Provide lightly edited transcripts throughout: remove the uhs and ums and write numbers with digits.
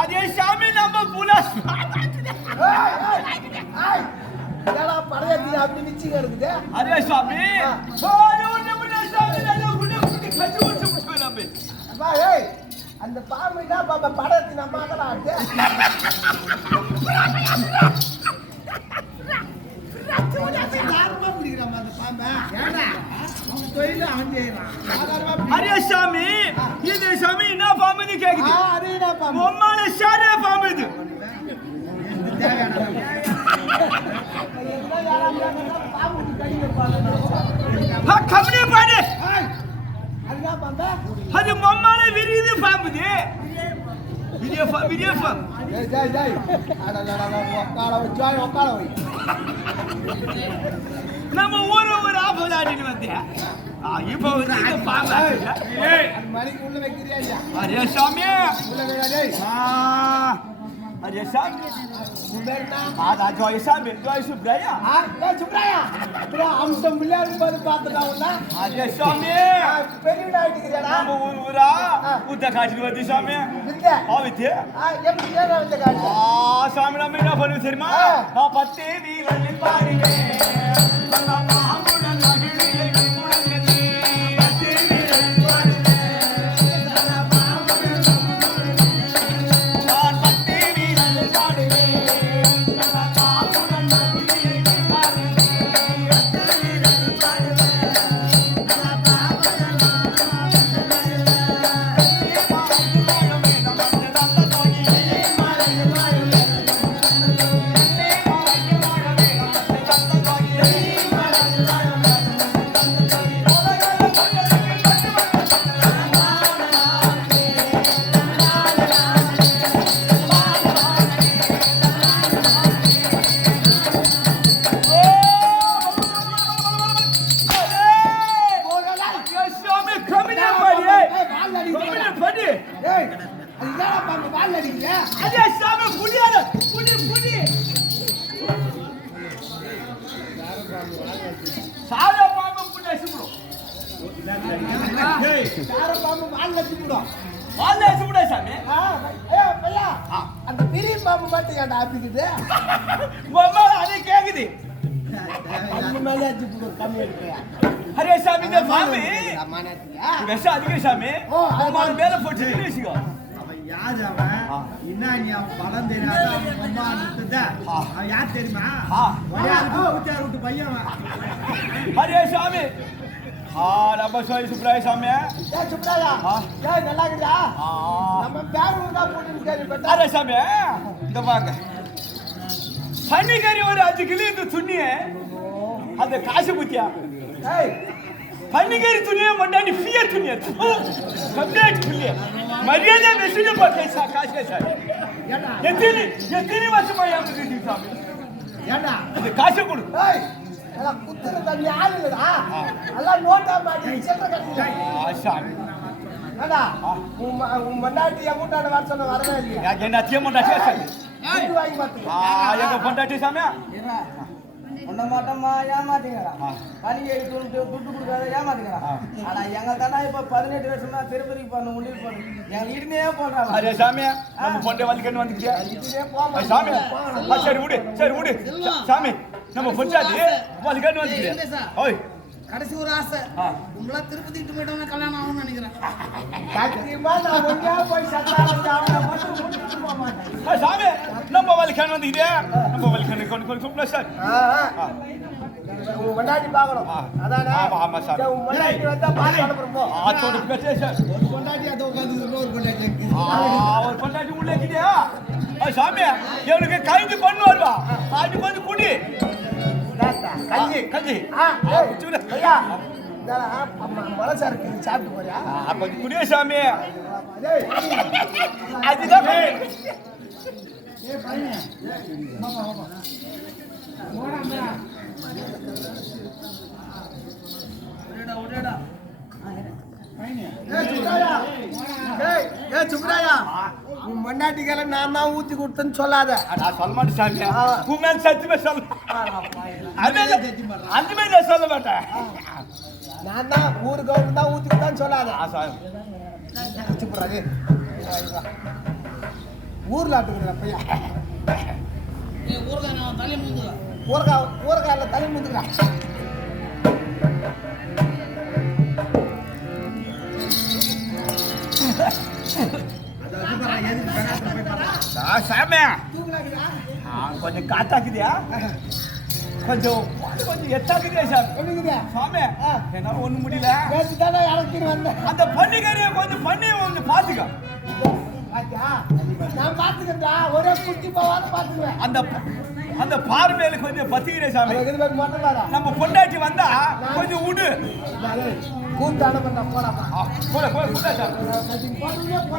அதே சாமி நம்ம புலஸ் படையத்தி அப்படி மிச்சி கிடக்குது. அதே சாமி அந்த பாம்பு தான் பாப்பா படையத்தி நம்ம அரே சாமி இது சாமி என்ன பாம்புன்னு கேக்குது. உம்மால சாரே பாம்பு இது. கம்பெனி பாடு அது மம்மால விரியுது பாம்புது. நம்ம ஊரு ஒரு ஆபத்து ஆடின்னு வந்தேன். இப்ப வந்து பாம்பு மணிக்கு உள்ள வைக்கிறியா இல்லையா? அரே சாமி அரே சாமி அம்சம் பிள்ளையாரு பார்த்துட்டா அரே சாமி பெரிய ஆயிட்டுக்கிறியா? ஊரா உத்த காட்சி வந்து சாமி ஆவித்து எப்படி வந்து காட்டு சாமி நம்ம என்ன பண்ணுவோம் தெரியுமா? பத்தே வீரன் பாடுவேன் அந்த பெரிய பாம்பு மட்டும் ஏன்டா ஆப்பிக்குது? அதே கேக்குது. அரே சாமி இந்த பாம்பு விஷம் அதிக சாமி. அவன் மேல போட்டு வச்சுக்கோ. யாரு அவன்? என்ன நீ அவன் பலம் தெரியாத அவன் அம்மா நிறுத்தத அவன் யார் தெரியுமா? விட்டு பையன். அரே சாமி நம்ம சொல்லி சுப்ராய சாமி சுப்ராயா நல்லா இருக்குதா? நம்ம பேரூர் தான் போட்டு கேள்விப்பட்டா. அரே சாமி இந்த வாங்க பன்னிக்கறி ஒரு 5 கிலோ இந்த துணிய அந்த காசு புத்தியா பன்னிக்கறி துணியை மண்டாண்டி ஃபிய துணியா கம்ப்ளீட் துணியா மரியாதை வெச்சுட்டு பைசா காசு சார் எத்தனை வருஷமா ஏமாத்திட்டு சாமி ஏண்டா அந்த காசு கொடு. குத்துற தண்ணி ஆள் இல்லடா எல்லாம் நோட்டா மாட்டி சில்லற கட்டி சாமி ஏடா உன் மண்டாட்டி எங்கூட்டாட வர சொன்ன வரவே இல்லையா என்ன தீய மண்டாட்டி சாமி வீடு வாங்கி பாத்து எங்க மண்டாட்டி சாமி உன்ன மாட்டமா ஏமாத்தீங்கடா பணியை துட்டு கொடுக்காத ஏமாத்தீங்கடா ஆனா எங்க தானே இப்ப 18 வருஷமா திருப்பதிக்கு போன முடிவு பண்ணு எங்க இடுமே போடுறாங்க அரே சாமி நம்ம பொண்டை வலிக்கன்னு வந்துக்கியா சாமி சரி விடு சாமி நம்ம பொஞ்சாதி வலிக்கன்னு வந்துக்கியா ஓய் கடைசி ஒரு ஆசை உங்களா திருப்பதிட்டு போயிட்டவங்க கல்யாணம் ஆகும்னு நினைக்கிறேன் சத்தியமா நான் ஒண்ணா போய் சத்தால மாட்டேன் சாமி நம்ம வலிக்கன்னு வந்துக்கியா நம்ம வலிக்கன்னு கொஞ்சம் கூப்பிட சார் உன் மண்டாட்டி பார்க்கணும் அதானே ஆமா சாமி உன் மண்டாட்டி வந்தா பாத்து அனுப்புறோம் போ ஆத்தோட பேசே சார் ஒரு கொண்டாட்டி அதை உட்காந்து இன்னொரு கொண்டாட்டி இருக்கு ஒரு பொண்டாட்டி உள்ள இருக்கியா சாமி இவனுக்கு கைது பண்ணு வருவா அது வந்து குடி கஞ்சி ஐயா மனசா இருக்கு சாப்பிட்டு போறியா கொஞ்சம் குடிய சாமி டேய் அதுதான் உன் மண்டாட்டிக்கால நான் தான் ஊத்தி கொடுத்தேன்னு சொல்லாத நான் சொல்ல மாட்டேன் சாமி உண்மையான சத்தியமே சொல்ல அந்த மாதிரி நான் சொல்ல மாட்டேன் நான் தான் ஊரு கவுண்ட் தான் ஊத்தி கொடுத்தான்னு சொல்லாத ஊர்ல ஆட்டுக்கிற பையன் ஊருக்கான தலை முந்துங்க ஊரகால தலை முந்துக்கிறான் சாமி கொஞ்சம் காத்தாக்குதியா கொஞ்சம் எத்தாக்குதியா சாமி என்னால ஒண்ணு முடியல அந்த பன்னிக்கறியை கொஞ்சம் கொஞ்சம் பாத்துக்க நான் பாத்துக்கிறா ஒரே குட்டி போவாத பாத்துக்குவேன் அந்த பார்வையில கொஞ்சம் பத்திக்கிறேன் சாமி மட்டும் நம்ம பொண்டாட்டி வந்தா கொஞ்சம் விடு கூட்டான பண்ண போடா போடா சாமி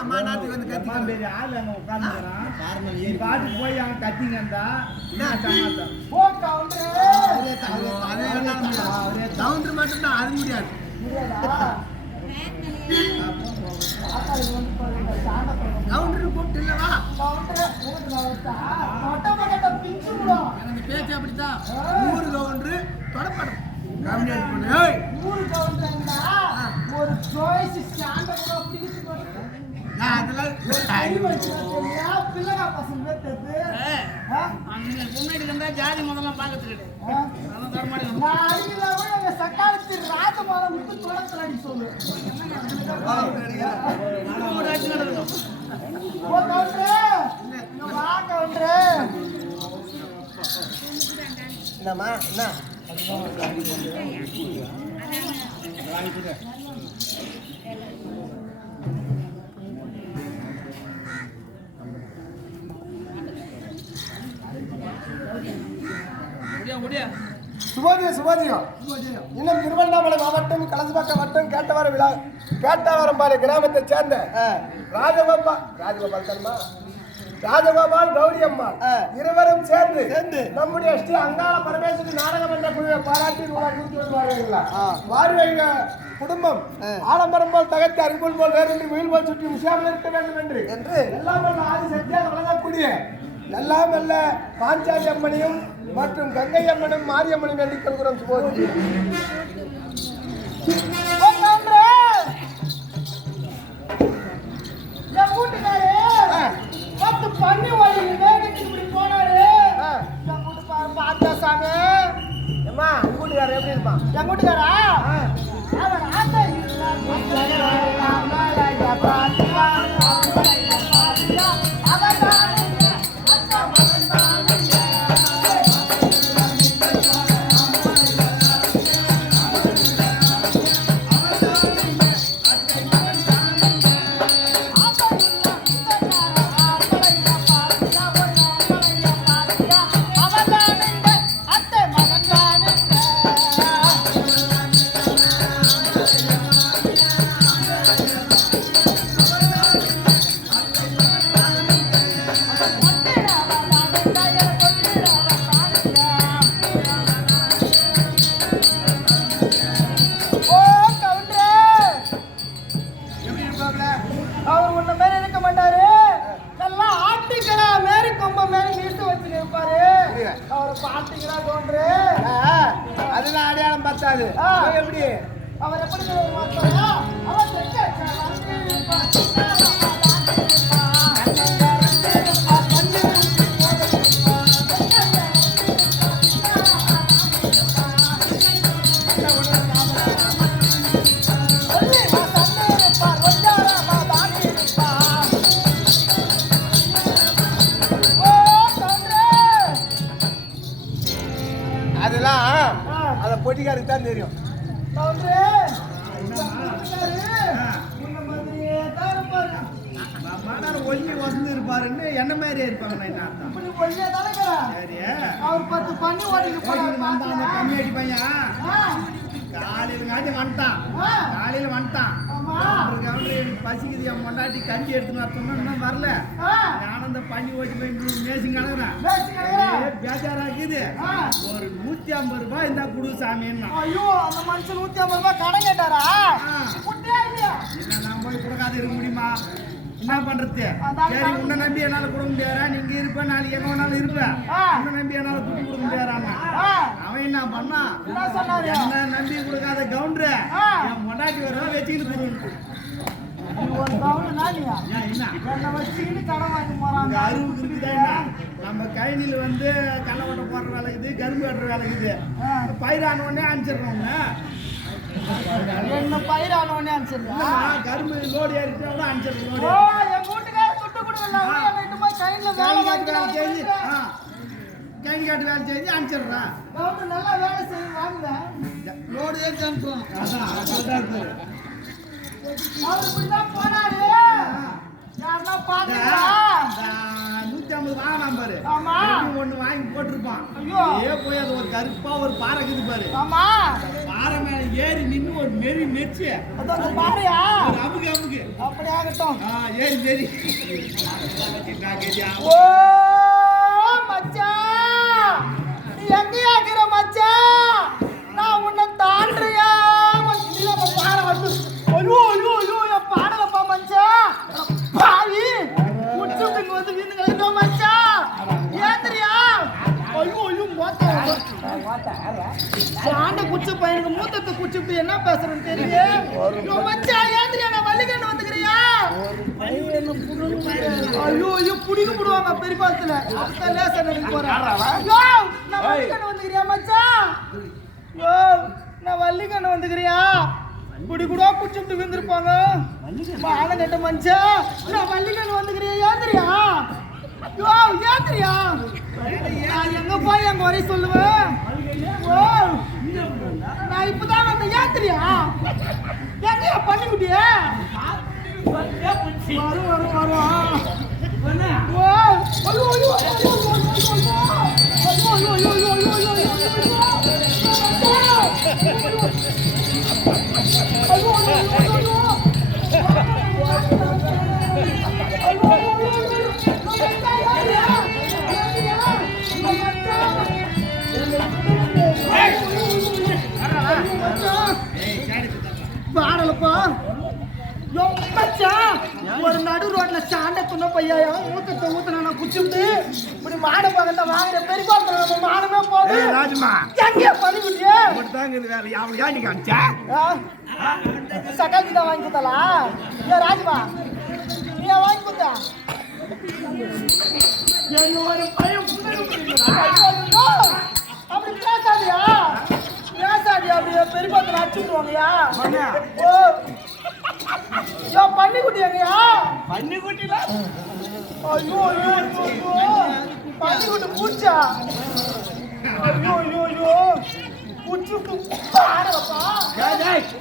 அம்மா நாட்டுக்கு வந்து அம்மா கத்தி பெரிய ஆள் அங்க உட்கார்ந்துக்கிறான் நீ பாட்டு போய் அவன் கத்திங்கண்டா என்ன சமாச்சாரம் போ கவுண்டரே அவரே கவுண்டர் மட்டும் தான் அது முடியாது கவுண்டர் கூப்பிட்டு இல்லவா எனக்கு பேச்சு அப்படித்தான் ஊரு கவுண்டர் தொடப்படும் கம்மியாக பண்ணு ஒரு சாய்ஸ் ஸ்டாண்ட் அப்படி நான் அதெல்லாம் பிள்ளைங்க பசங்க முன்னாடி இருந்தா ஜாதி முதல்ல பார்க்கறது சக்காலத்து ராஜமாலம் விட்டு தொடர்ந்து அடி சொல்லு என்னம்மா என்ன சுபோதியம் இன்னும் திருவண்ணாமலை மாவட்டம் கலசபாக்கம் வட்டம் கேட்டவரம்பாறை கிராமத்தைச் சேர்ந்த ராஜகோபால் கௌரி அம்மாள் இருவரும் சேர்ந்து நம்முடைய ஸ்ரீ அங்காள பரமேஸ்வரி நாடகம் என்ற குழுவை பாராட்டி வாருவ குடும்பம் ஆலம்பரம் போல் தகர்த்து அருகுள் போல் வேறு வீல் போல் சுற்றி உஷாமல் இருக்க வேண்டும் என்று எல்லாம் வல்ல ஆதி சக்தியாக வழங்கக்கூடிய எல்லாம் வல்ல பாஞ்சாலி அம்மனையும் மற்றும் கங்கை அம்மனும் மாரியம்மனும் வேண்டிக் கொள்கிறோம். சுபோதி பண்ணி இப்படி போனாரு பார்த்தா சாமி அம்மா கூட்டுக்காரர் எப்படி இருப்பான்? என் கூட்டுக்காரா அவர் ஆசை அவர் உன்ன மாதிரி இருக்க மாட்டாரு. நல்லா ஆட்டிக்கிறா மாரி கொம்ப மாரி மீட்டு வச்சு இருப்பாரு. அவரை பாட்டிக்கிறா தோன்று அதெல்லாம் அடையாளம் பார்த்தாது. எப்படி அவர் எப்படி மாட்டாரா அவர் அதெல்லாம் அத பொட்டிக்காருக்கு தான் தெரியும். ஒல்லி வசந்து இருப்பாருன்னு என்ன மாதிரியே இருப்பாங்க. என்ன அர்த்தம்? சரி அவர் 10 பண்ணி ஓடிட்டு அந்த கம்மியாடி பையன் காலையில வந்துட்டான். பசிக்குது என் பொண்டாட்டி கஞ்சி எடுத்துன்னு வரணும்னா இன்னும் வரல. நானும் அந்த பண்ணி ஓட்டி போய் மேசி கணக்குறேன். பேஜாராக்குது. ஒரு 150 ரூபாய் இருந்தா குடு சாமின்னா. ஐயோ அந்த மனுஷன் 150 ரூபாய் கடன் கேட்டாரா? இல்ல நான் போய் கொடுக்காத இருக்க முடியுமா? என்ன பண்றது? சரி உன்னை நம்பி என்னால கொடுக்க முடியாதா? நீங்க இருப்ப நாளைக்கு எங்க வேணாலும் இருப்பேன். உன்னை நம்பி என்னால துட்டு கொடுக்க முடியாதான்னா அவன் என்ன பண்ணா? என்ன நம்பி கொடுக்காத கவுண்டரு என் பொண்டாட்டி வர வச்சுக்கிட்டு கொடுக்கணும். அருவுக்கு இருக்குதா? நம்ம கைனில வந்து களை ஓட்ட போடுற வேலை இருக்குது, கரும்பு கட்டுற வேலை இருக்குது. பயிரான உடனே அனுப்பிச்சிடுறோம். என்ன பயிரான உடனே அனுப்பிச்சிடுறேன். கரும்பு லோடு ஏறிட்டு அனுப்பிச்சிடுறோம். கைனி காட்டு வேலை செஞ்சு அனுப்பிச்சிடுறேன். நல்லா வேலை செய்ய வாங்க லோடு ஏற்றி அனுப்புவோம். அவர் இப்படிதான் போனாரு. யாருன்னா பாத்தீங்களா? 150 வாங்கினான் பாரு. ஆமா. ஒண்ணு வாங்கி போட்டிருப்பான். ஐயோ. ஏ போய் அது ஒரு கருப்பா ஒரு பாறை இருக்குது பாரு. ஆமா பாறை மேல ஏறி நின்னு ஒரு மெரி மெச்சு அது அந்த பாறையா ஒரு அமுகு அப்படி ஆகட்டும். ஏறி மெரி. ஓ மச்சான், நீ எங்கயா இருக்கிற மச்சான்? நான் உன்னை தாண்டுறியா? பாறை வந்து ஐயோ ஐயோ ஐயோ என் பாடலப்பா மச்சான். பாவி குச்சுட்டுக்கு வந்து வீந்து கழிந்தோ மச்சான். ஏந்திரியா? ஐயோ ஐயோ மோத்த ஆண்ட குச்சி பையனுக்கு மூத்தத்தை குச்சிட்டு என்ன பேசுறேன்னு தெரியல. ஐயோ மச்சான் ஏந்திரியா, நான் வள்ளிக்கண்ணு வந்துக்கிறியா? ஐயோ ஐயோ புடிக்க போடுவாங்க பெரியபாலத்துல. அதுதான் லேசா நினைக்க போறேன். ஐயோ நான் வள்ளிக்கண்ணு வந்துக்கிறியா மச்சான்? ஐயோ நான் வள்ளிக்கண்ணு வந்துக்கிறியா? குடி கூட குச்சிட்டு விழுந்திருப்பாங்க. மாலை கட்ட மனுஷன், நான் வள்ளிக்கண்ணு வந்துக்கிறியா? ஏந்திரியா? ஐயோ ஏந்திரியா? நான் எங்க போய் எங்க வரை சொல்லுவேன்? ஓ நான் இப்பதான் வந்த. ஏந்திரியா? எங்கயா பண்ணிக்கிட்டிய? வரும் வரும் வரும். ஓ ஐயோ ஐயோ ஐயோ ஐயோ ஐயோ ஐயோ பாடலப்பா ஒரு நடு ரோட்ல சாண்ட துணை பையா ஊத்த ஊத்த குச்சிட்டு இப்படி மாட பக்கத்தை வாங்குற பெரிய நம்ம மாடமே போகுது. ராஜ்மா எங்க பண்ணிக்கிட்டியே? வேலை அவனுக்கு ஏன் நீ காமிச்சா சகாஜி தான் வாங்கி கொடுத்தாளா? ஏ ராஜ்மா நீ வாங்கி கொடுத்தா? ஒரு பையன் அப்படி பேசாதியா பேசாதியா? அப்படியே பெரியபாத்திரம் அடிச்சுடுவாங்கயா. ஓ யோ பன்னிக்குட்டி எங்கயா? பன்னிக்குட்டில ஐயோ ஐயோ ஐயோ பன்னிக்குட்டி பூச்சா? ஐயோ ஐயோ ஐயோ பூச்சுட்டு பாடலப்பா.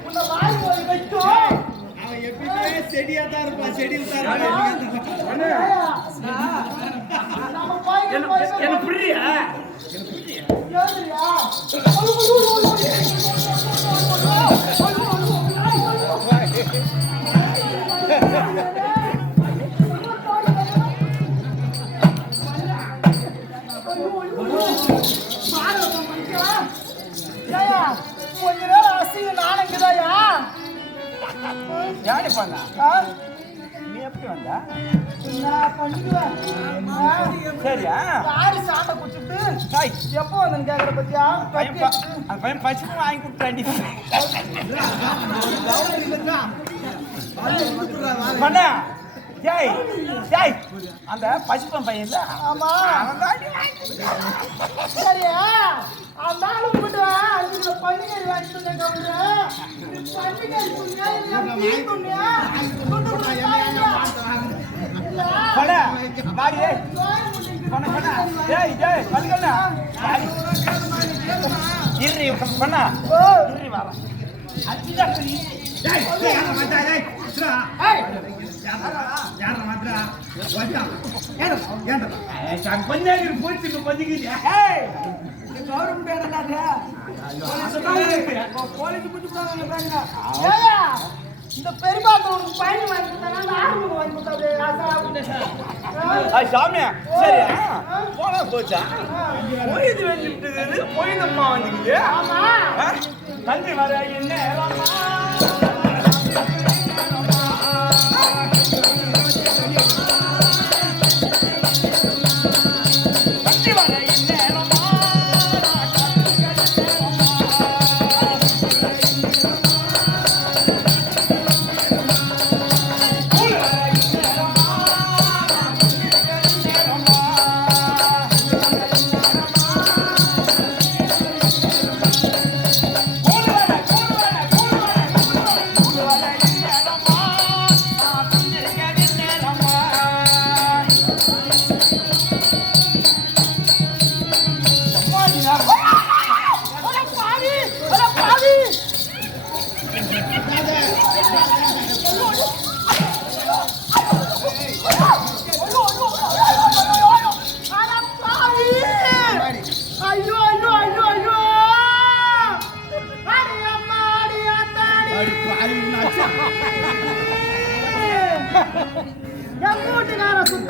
உன்னை வாய் போய் வைக்கும். அவன் எப்பயுமே செடியா தான் இருப்பான். செடியில் தான் இருப்பான். நம்ம பையன் என்ன புரியா ஏந்திரியா? கொஞ்ச நேரம் அசிங்க நானங்குதாயா? யாரு பண்ணா ஆ? நீ எப்படி வந்தா நான் பண்ணிக்குவேன். சரியா யாரு சாண்டை குடிச்சிட்டு சாய் எப்போ வந்தேன்னு கேக்குற பத்தியா? அந்த பையன் பச்சை வாங்கி கொடுத்தாண்டி பண்ணா ஜெய் ஜெய் அந்த பசுப்பன் பையன் இல்ல ஆமா அவன் சரியா? அந்த ஆளு உங்ககிட்ட அஞ்சு பண்டிகை வாங்கிட்டு வந்தேன். பண்டிகை துணியா இல்ல டீ துணியா? பண்ணா பாடி பண்ணா பண்ணா ஜெய் ஜெய் பல்கண்ணா இரு பண்ணா ஓ இரு வா அச்சிடா ஜெய் ஜெய் யாரா மாட்டா ஜெய் சுரா ஏய் யாரா மாட்டா வந்தா ஏண்டா சாங் பஞ்சாயத்து போயிட்டு பஞ்சிக்கியா ஏய் கவர்மெண்ட் என்னடா போலீஸ் பிடிச்சு போறாங்க. ஏயா இந்த பெரியபாத்திரம் உனக்கு பயணம் வாங்கி கொடுத்தானா? அந்த ஆர்வம் வாங்கி கொடுத்தாரு ஆசா. சாமி சரி போனா போச்சா போயிது வந்துட்டு போயிதம்மா வந்துக்குது ஆமா தண்ணி வர என்ன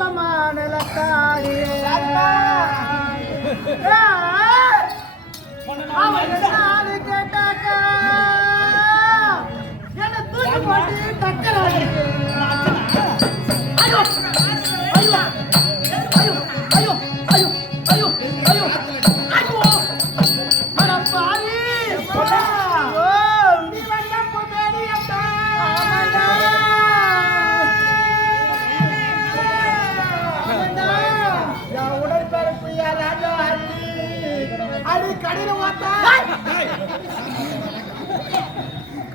சமானலத்தாரி அவன் நாடு கேட்டாக்கா என்ன தூக்கி போட்டு டக்கராடி ஐயோ ஐயோ ஐயோ ஐயோ ஐயோ ஐயோ ஐயோ ஐயோ அட பாவி ஓ நீ வந்த பொமேடி அத்தா யா உடற்பரப்பு யா ராஜா அடி கடின வாத்தா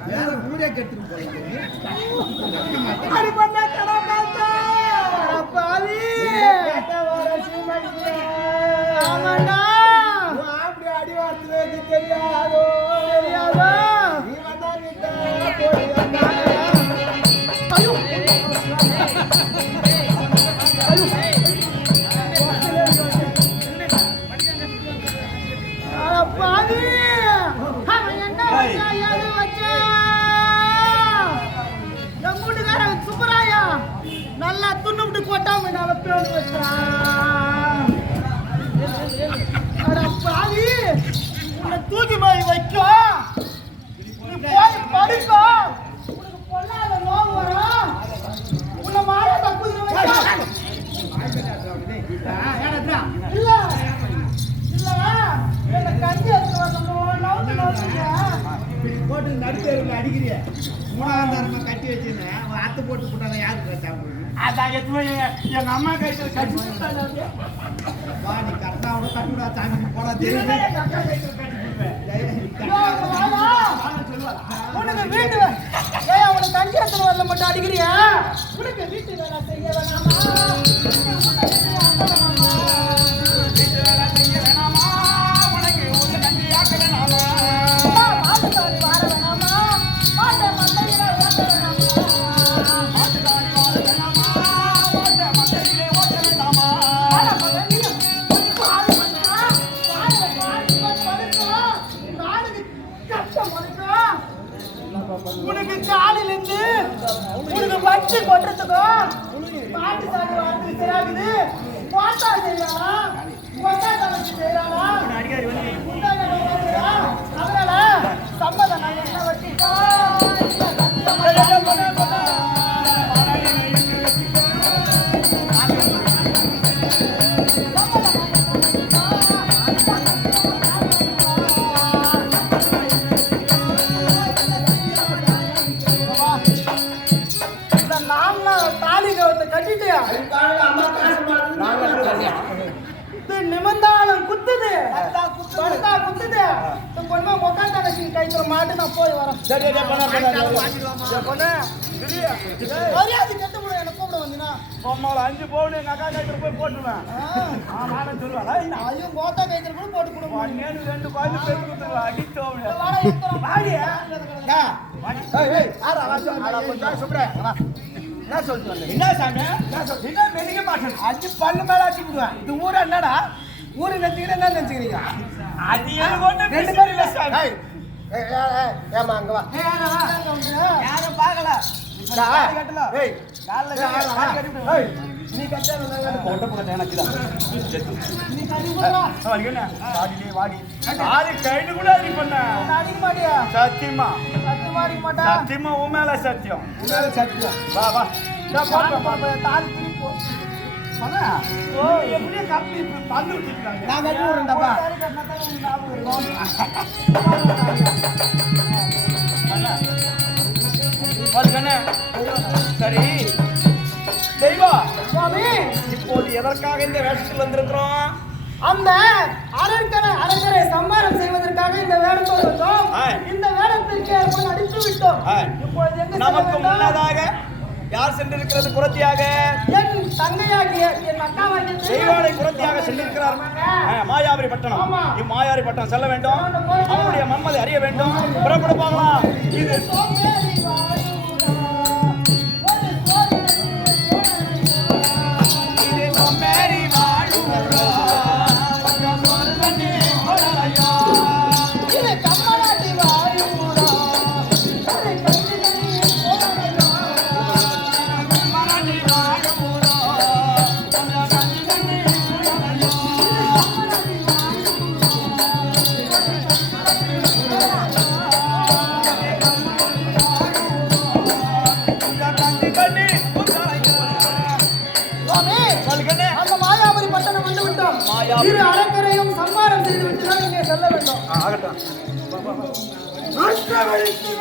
வேற ஊரே கெடுத்துட்டு போறீங்க. அடி பண்ண கடமாத்தா பாவி ஆமாடா அப்படி அடி வார்த்தை தெரியாதோ தெரியாதா நீ வந்தா கிட்ட போய் ஐயோ ஐயோ பாவி அவன் என்ன வச்சா எது வச்சா என் வீட்டுக்காரன் சுப்பராயா நல்லா துண்ணுட்டு கொட்டாம நான் பேர் வச்சான் அட பாவி உன்னை தூக்கி போய் வைக்கும் நீ போய் படிக்கோ உனக்கு பொல்லாத நோவு வரும் உன்னை மாலை தப்புது வைக்கும் இல்ல இல்ல என்ன கஞ்சி எடுத்து வரணும் நவுந்து நவுந்துங்க போட்டு நடுத்தேருவில் அடிக்கிறிய 3ஆம் தரமா கட்டி வச்சிருந்தேன் அவன் அத்தை போட்டு போட்டாங்க யாருக்கு சாப்பிடுறது அதான் எங்க அம்மா கையில கட்டி வா நீ கரெக்டாக அவனை கட்டி விடா சாமி போடா தெரியுது உனக்கு வீட்டு ஏன் உனக்கு கஞ்சி எடுத்து வரல மட்டும் அடிக்கிறியா உனக்கு வீட்டு வேலை செய்ய வேணாமா மாட்டுத்தாடி வார வேணாமா மாட்டை மந்தையில ஓட்ட வேணாமா உனக்கு காலில இருந்து உனக்கு வச்சு கொட்டுறதுக்கும் பாட்டு சாடி வார்த்தை சரியாகுது போட்டா செய்யறானா போட்டா தலைச்சு செய்யறானா அதனால சம்மதம் நான் என்ன வச்சுக்கோ கட்டிட்டியா நிமிந்தாலும் குத்துது படுத்தா குத்துது பொண்ணு மொக்கா கடைசி கைத்துல மாட்டு நான் போய் வரேன் மரியாதை கெட்டு கூட என்ன கூப்பிட வந்தீங்கன்னா 5 பவுன் எங்க அக்கா கைத்துல போய் போட்டுருவேன் நானும் சொல்லுவேன் ஐயோ மோட்டா கைத்துல கூட போட்டு கொடுங்க 2 பாய்ந்து பேருக்கு கொடுத்துருவேன் அடித்தோம் என்ன சாமி என்ன மெலிக்க மாட்டேன் 5 பல்லு மேல ஆச்சு விடுவேன் இது ஊரா என்னடா ஊரு நினைச்சுக்கிறேன் என்ன நினைச்சுக்கிறீங்க அது எனக்கு ஒண்ணு 2 பேரும் இல்ல சாமி ஏமா அங்க வா யாரும் பார்க்கல ஏய் நீ கட்டல எனக்கு தான் நீ கட்டி கொடுறா வாடி வாடி ஆளு கைடு கூட அடி பண்ண அடிக்க மாட்டியா சத்தியமா சத்தியமா அடிக்க மாட்டா சத்தியமா உன் மேல சத்தியம் உண்மையில சத்தியம் வா வா தாலி திருப்பி போ சொன்னா எப்படியே கப்பி தந்து விட்டுருக்காங்க நான் கட்டி விடுறேன்டாப்பா தாலி கட்டினா தான் ஞாபகம் இருக்கும் சரி தெய்வம் சுவாமி இப்போது எதற்காக இந்த வேஷத்தில் வந்திருக்கிறோம் அந்த அரக்கரை சம்மாரம் செய்வதற்காக இந்த வேடத்தோடு வந்தோம் இந்த வேடத்திற்கு ஏற்ப அடித்து விட்டோம் இப்பொழுது எங்க நமக்கு முன்னதாக யார் சென்றிருக்கிறது குரத்தியாக என் தங்கையாகிய என் அக்காவாகிய தெய்வானை குரத்தியாக சென்றிருக்கிறார் மாயாவரி பட்டணம் ஆமா. இம்மாயாவரி பட்டணம் செல்ல வேண்டும் அவனுடைய மன்மதை அறிய வேண்டும் புறப்பட போகலாம் இது சோம்பேறி வாழுடா, இது கம்மலாட்டி வாழுடா, அது கண்ணிலே போடலையா. சுவாமி வலிக்கண்ணே அந்த மாயாபுரி பட்டணம் வந்து விட்டோம். இரு அறக்கரையும் சம்மாரம் செய்து விட்டு தான் இங்கே செல்ல வேண்டும். ஆகட்டும். அஷ்டவழிக்கு